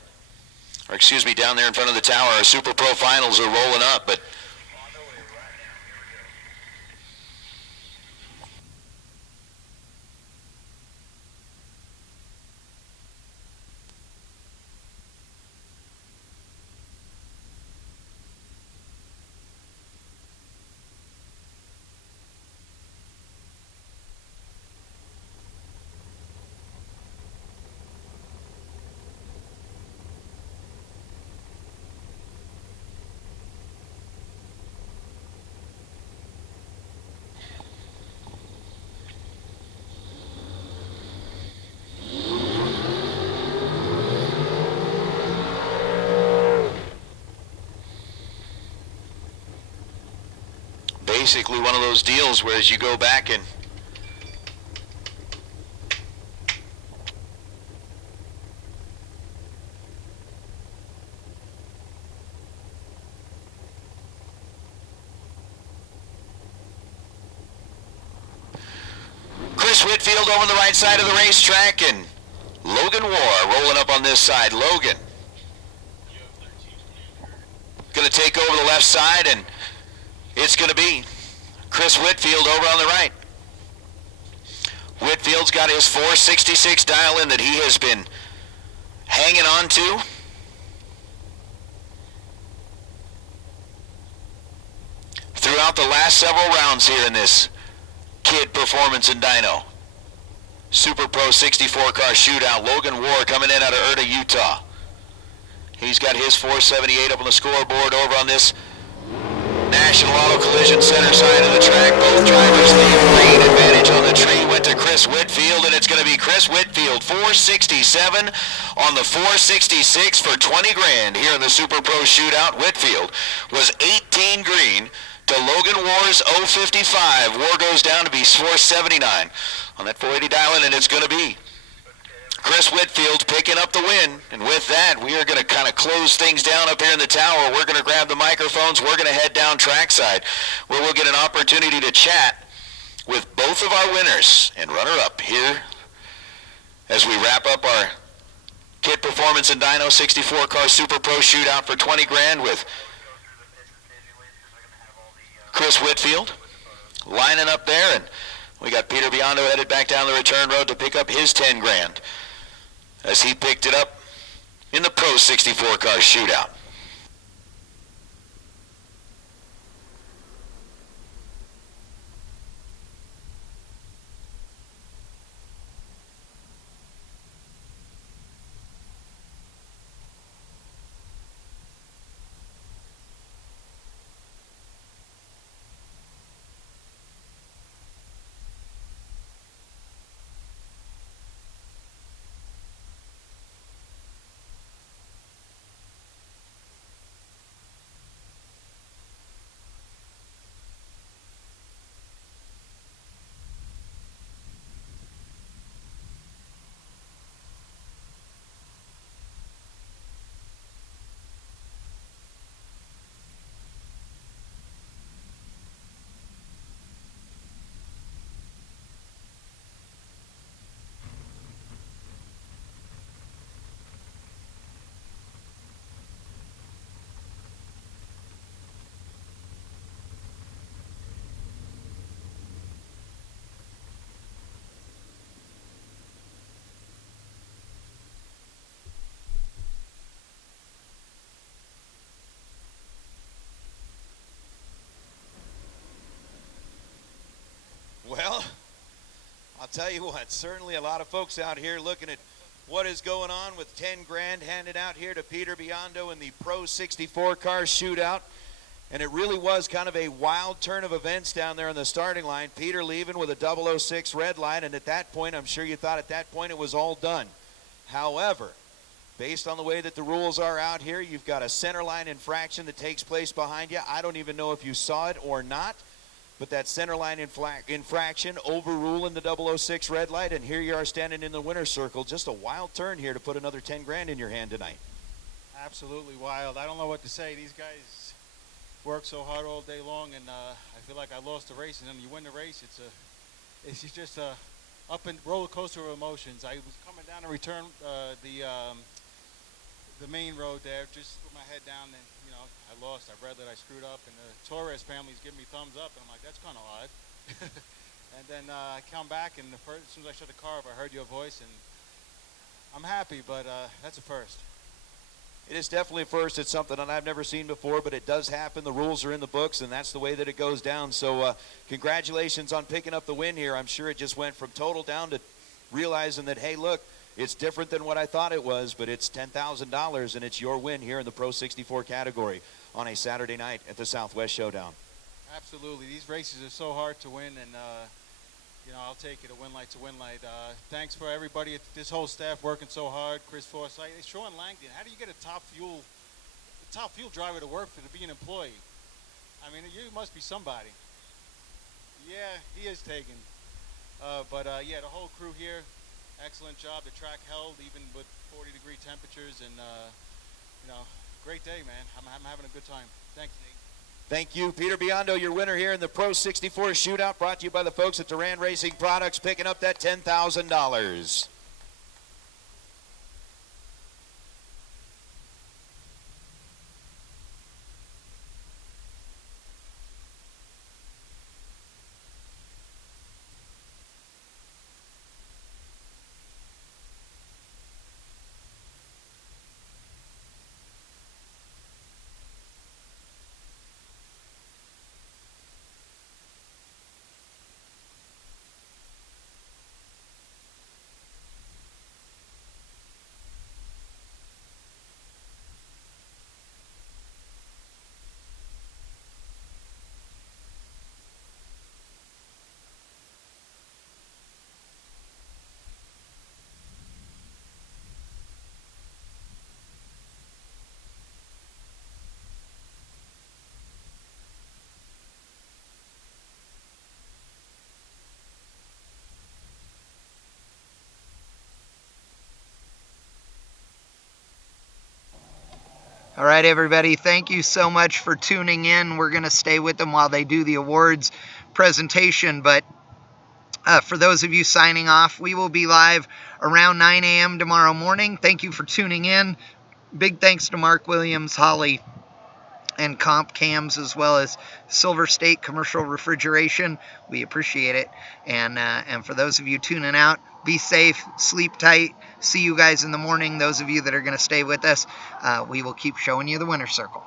Or excuse me, down there in front of the tower, our Super Pro Finals are rolling up, but basically one of those deals where as you go back and Chris Whitfield over on the right side of the racetrack, and Logan War rolling up on this side. Logan going to take over the left side, and it's going to be Chris Whitfield over on the right. Whitfield's got his 466 dial in that he has been hanging on to. Throughout the last several rounds here in this Kid Performance and Dyno Super Pro 64 car shootout. Logan War coming in out of Erta, Utah. He's got his 478 up on the scoreboard over on this National Auto Collision center side of the track. Both drivers leave green. Advantage on the tree went to Chris Whitfield, and it's going to be Chris Whitfield 467 on the 466 for 20 grand here in the Super Pro shootout. Whitfield was 18 green to Logan War's 055. War goes down to be 479 on that 480 dial-in, and it's going to be Chris Whitfield picking up the win. And with that, we are going to kind of close things down up here in the tower. We're going to grab the microphones. We're going to head down trackside, where we'll get an opportunity to chat with both of our winners and runner-up here as we wrap up our Kid Performance and Dyno 64 car Super Pro shootout for 20 grand with Chris Whitfield lining up there, and we got Peter Biondo headed back down the return road to pick up his 10 grand as he picked it up in the Pro 64 car shootout. Well, I'll tell you what, certainly a lot of folks out here looking at what is going on with 10 grand handed out here to Peter Biondo in the Pro 64 car shootout. And it really was kind of a wild turn of events down there on the starting line. Peter leaving with a 006 red line, and at that point, I'm sure you thought at that point it was all done. However, based on the way that the rules are out here, you've got a center line infraction that takes place behind you. I don't even know if you saw it or not. But that center line infraction overruling the 006 red light, and here you are standing in the winner's circle. Just a wild turn here to put another 10 grand in your hand tonight. Absolutely wild. I don't know what to say. These guys work so hard all day long, and I feel like I lost the race, and then you win the race. It's just a up and roller coaster of emotions. I was coming down to return the main road there, just put my head down, and I lost. I read that I screwed up, and the Torres family's giving me thumbs up, and I'm like, that's kind of odd. And then I come back, and as soon as I shut the car off, I heard your voice, and I'm happy, but that's a first. It is definitely a first. It's something that I've never seen before, but it does happen. The rules are in the books, and that's the way that it goes down. So congratulations on picking up the win here. I'm sure it just went from total down to realizing that, hey, look, it's different than what I thought it was, but it's $10,000, and it's your win here in the Pro 64 category on a Saturday night at the Southwest Showdown. Absolutely. These races are so hard to win, and, I'll take it. A win light's a win light. Thanks for everybody, this whole staff working so hard. Chris Forsythe, Sean Langdon. How do you get a top fuel driver to work for, to be an employee? I mean, you must be somebody. Yeah, he is taken. Yeah, the whole crew here, excellent job. The track held even with 40-degree temperatures, and great day, man. I'm having a good time. Thanks, Nate. Thank you, Peter Biondo, your winner here in the Pro 64 Shootout, brought to you by the folks at Duran Racing Products, picking up that $10,000. All right, everybody, thank you so much for tuning in. We're going to stay with them while they do the awards presentation, but for those of you signing off, we will be live around 9 a.m. tomorrow morning. Thank you for tuning in. Big thanks to Mark Williams, Holley, and Comp Cams, as well as Silver State Commercial Refrigeration. We appreciate it. And for those of you tuning out, be safe, sleep tight. See you guys in the morning. Those of you that are going to stay with us, we will keep showing you the winner's circle.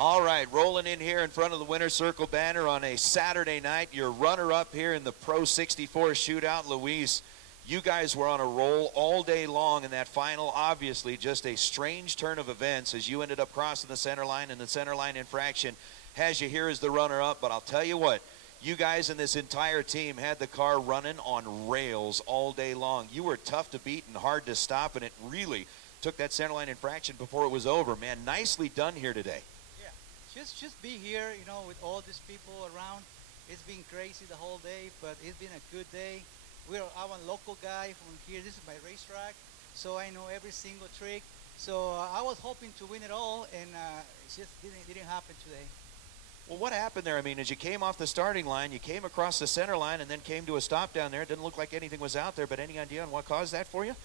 All right, rolling in here in front of the winner's circle banner on a Saturday night, your runner-up here in the Pro 64 Shootout, Luis. You guys were on a roll all day long in that final. Obviously, just a strange turn of events as you ended up crossing the center line, and the center line infraction has you here as the runner-up. But I'll tell you what, you guys and this entire team had the car running on rails all day long. You were tough to beat and hard to stop, and it really took that center line infraction before it was over. Man, nicely done here today. Just be here, with all these people around. It's been crazy the whole day, but it's been a good day. I'm a local guy from here. This is my racetrack, so I know every single trick. So I was hoping to win it all, and it just didn't happen today. Well, what happened there? I mean, as you came off the starting line, you came across the center line and then came to a stop down there. It didn't look like anything was out there, but any idea on what caused that for you?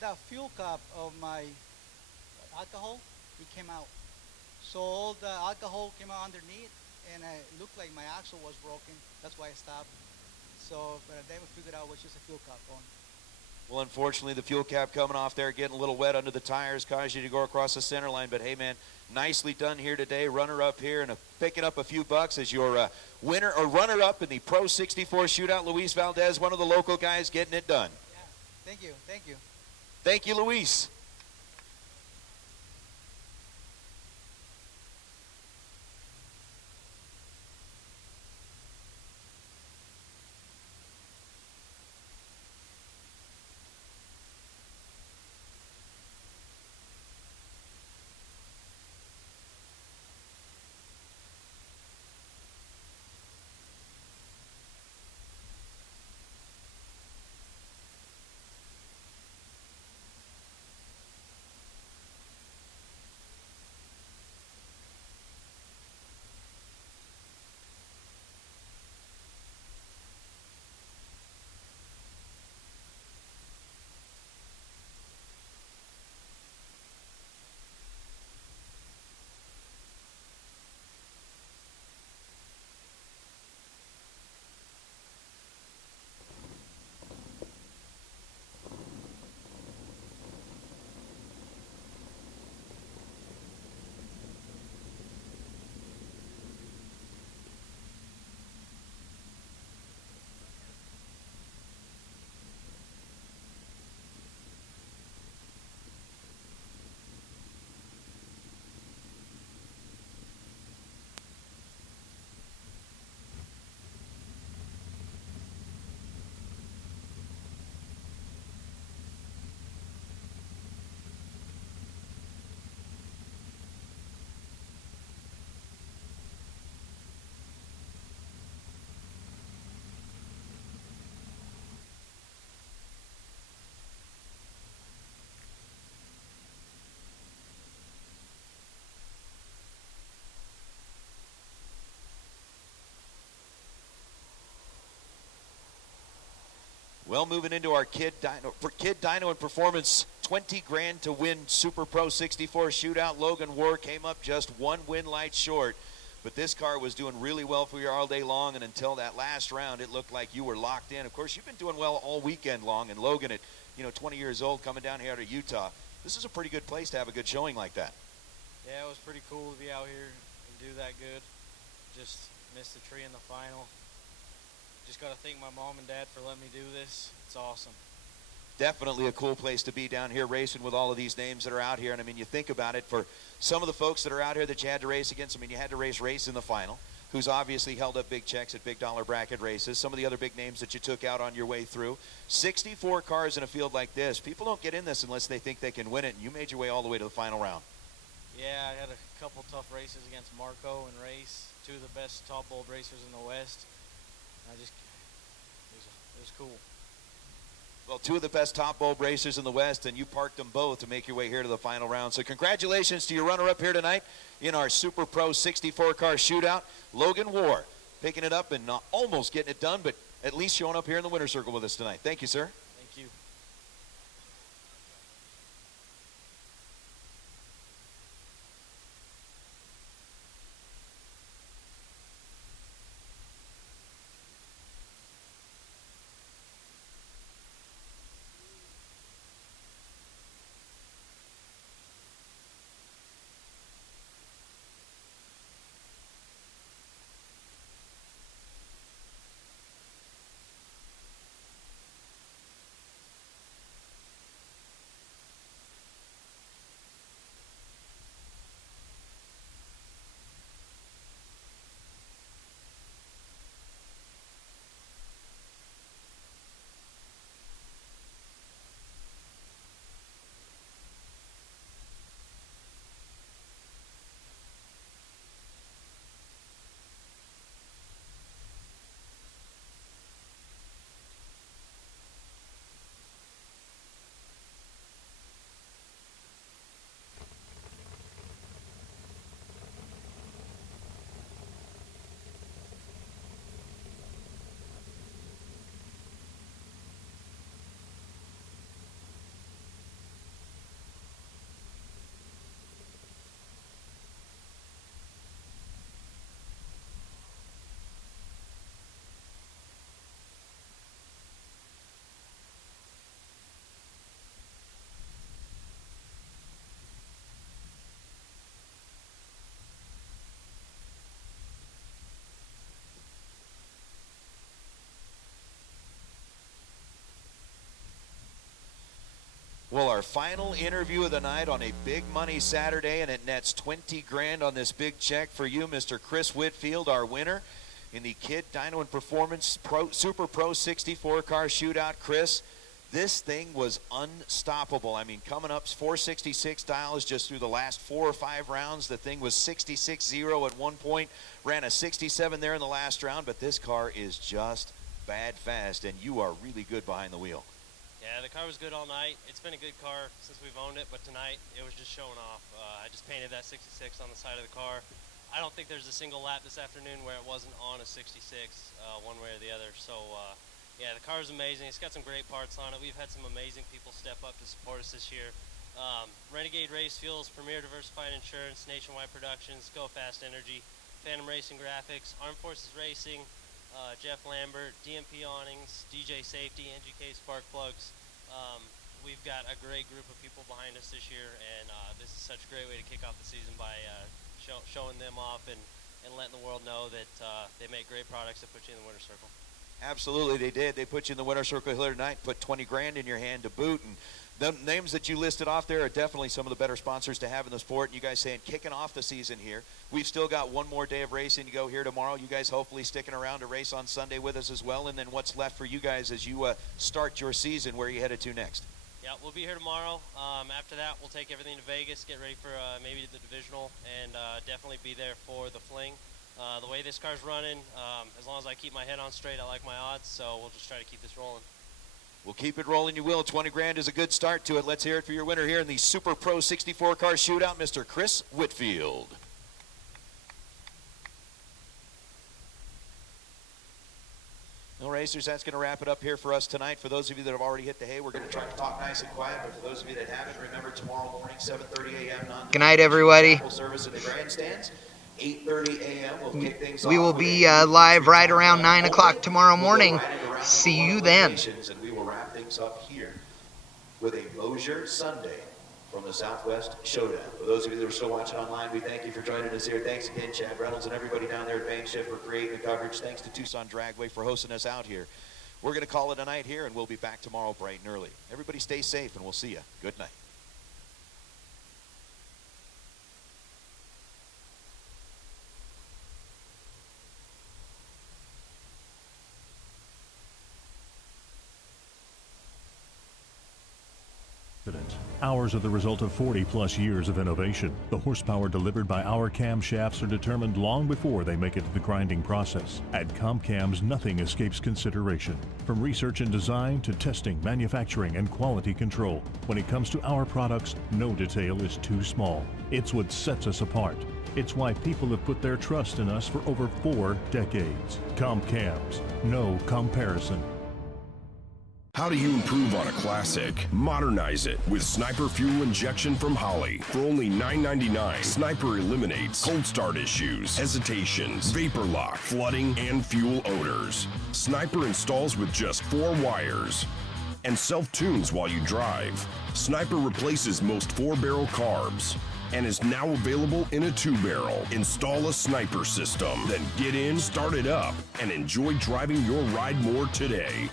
The fuel cap of my alcohol, it came out. So all the alcohol came out underneath, and it looked like my axle was broken. That's why I stopped. So, but then we figured out it was just a fuel cap on. Well, unfortunately, the fuel cap coming off there, getting a little wet under the tires, caused you to go across the center line. But hey, man, nicely done here today. Runner-up here and picking up a few bucks as your winner or runner-up in the Pro 64 Shootout. Luis Valdez, one of the local guys, getting it done. Yeah, thank you. Thank you, Luis. Well, moving into our Kid Dyno and Performance 20 grand to win Super Pro 64 shootout. Logan War came up just one win light short, but this car was doing really well for you all day long, and until that last round, it looked like you were locked in. Of course, you've been doing well all weekend long, and Logan, at 20 years old, coming down here to Utah, this is a pretty good place to have a good showing like that. Yeah, it was pretty cool to be out here and do that good. Just missed the tree in the final. Just got to thank my mom and dad for letting me do this. It's awesome. Definitely a cool place to be down here racing with all of these names that are out here. And I mean, you think about it, for some of the folks that are out here that you had to race against, I mean, you had to race in the final, who's obviously held up big checks at big dollar bracket races. Some of the other big names that you took out on your way through. 64 cars in a field like this. People don't get in this unless they think they can win it. And you made your way all the way to the final round. Yeah, I had a couple tough races against Marco and Race, two of the best top bold racers in the West. It was cool. Well, two of the best top bulb racers in the West, and you parked them both to make your way here to the final round. So congratulations to your runner-up here tonight in our Super Pro 64 car shootout, Logan War, picking it up and almost getting it done, but at least showing up here in the winner's circle with us tonight. Thank you, sir. Thank you. Well, our final interview of the night on a big money Saturday, and it nets 20 grand on this big check for you, Mr. Chris Whitfield, our winner in the Kid Dyno and Performance Super Pro 64 car shootout. Chris, this thing was unstoppable. I mean, coming up 466 dials just through the last 4 or 5 rounds. The thing was 66-0 at one point, ran a 67 there in the last round, but this car is just bad fast, and you are really good behind the wheel. Yeah, the car was good all night. It's been a good car since we've owned it, but tonight it was just showing off. I just painted that 66 on the side of the car. I don't think there's a single lap this afternoon where it wasn't on a 66 one way or the other. So, yeah, the car is amazing. It's got some great parts on it. We've had some amazing people step up to support us this year. Renegade Race Fuels, Premier Diversified Insurance, Nationwide Productions, Go Fast Energy, Phantom Racing Graphics, Armed Forces Racing, Jeff Lambert, DMP Awnings, DJ Safety, NGK Spark Plugs. We've got a great group of people behind us this year, and this is such a great way to kick off the season by showing them off and letting the world know that they make great products that put you in the winner's circle. Absolutely, they did. They put you in the winner's circle here tonight, put 20 grand in your hand to boot, and the names that you listed off there are definitely some of the better sponsors to have in the sport. And you guys saying kicking off the season here. We've still got one more day of racing to go here tomorrow. You guys hopefully sticking around to race on Sunday with us as well. And then what's left for you guys as you start your season? Where are you headed to next? Yeah, we'll be here tomorrow. After that, we'll take everything to Vegas, get ready for maybe the divisional, and definitely be there for the fling. The way this car's running, as long as I keep my head on straight, I like my odds, so we'll just try to keep this rolling. We'll keep it rolling, you will. 20 grand is a good start to it. Let's hear it for your winner here in the Super Pro 64 car shootout, Mr. Chris Whitfield. All right. racers, that's going to wrap it up here for us tonight. For those of you that have already hit the hay, we're going to try to talk nice and quiet. But for those of you that haven't, remember tomorrow morning, 7:30 a.m. Good night, everybody. Service in the grandstands. 8:30 a.m. We'll kick things We off will with be a live right around 9 o'clock tomorrow morning. See you then. And we will wrap things up here with a Mosier Sunday from the Southwest Showdown. For those of you that are still watching online, we thank you for joining us here. Thanks again, Chad Reynolds and everybody down there at Bank Shift for creating the coverage. Thanks to Tucson Dragway for hosting us out here. We're going to call it a night here, and we'll be back tomorrow bright and early. Everybody stay safe, and we'll see you. Good night. Ours are the result of 40-plus years of innovation. The horsepower delivered by our camshafts are determined long before they make it to the grinding process. At CompCams, nothing escapes consideration. From research and design to testing, manufacturing, and quality control. When it comes to our products, no detail is too small. It's what sets us apart. It's why people have put their trust in us for over 4 decades. CompCams, no comparison. How do you improve on a classic? Modernize it with Sniper Fuel Injection from Holley. For only $9.99, Sniper eliminates cold start issues, hesitations, vapor lock, flooding, and fuel odors. Sniper installs with just 4 wires and self-tunes while you drive. Sniper replaces most 4-barrel carbs and is now available in a 2-barrel. Install a Sniper system, then get in, start it up, and enjoy driving your ride more today.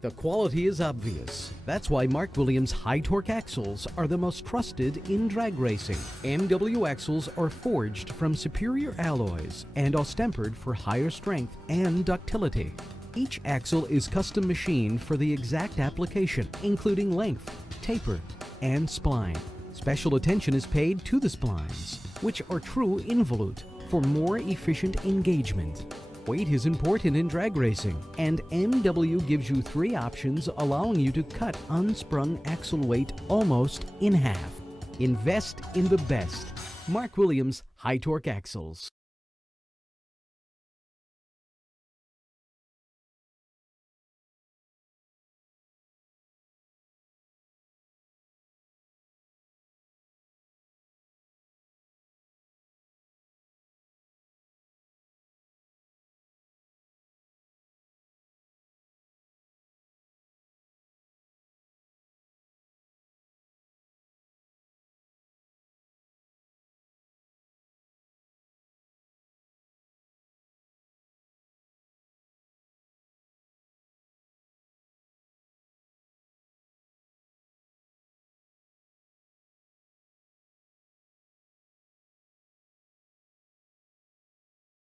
The quality is obvious. That's why Mark Williams high-torque axles are the most trusted in drag racing. MW axles are forged from superior alloys and are tempered for higher strength and ductility. Each axle is custom machined for the exact application, including length, taper, and spline. Special attention is paid to the splines, which are true involute for more efficient engagement. Weight is important in drag racing, and MW gives you 3 options allowing you to cut unsprung axle weight almost in half. Invest in the best. Mark Williams high-torque axles.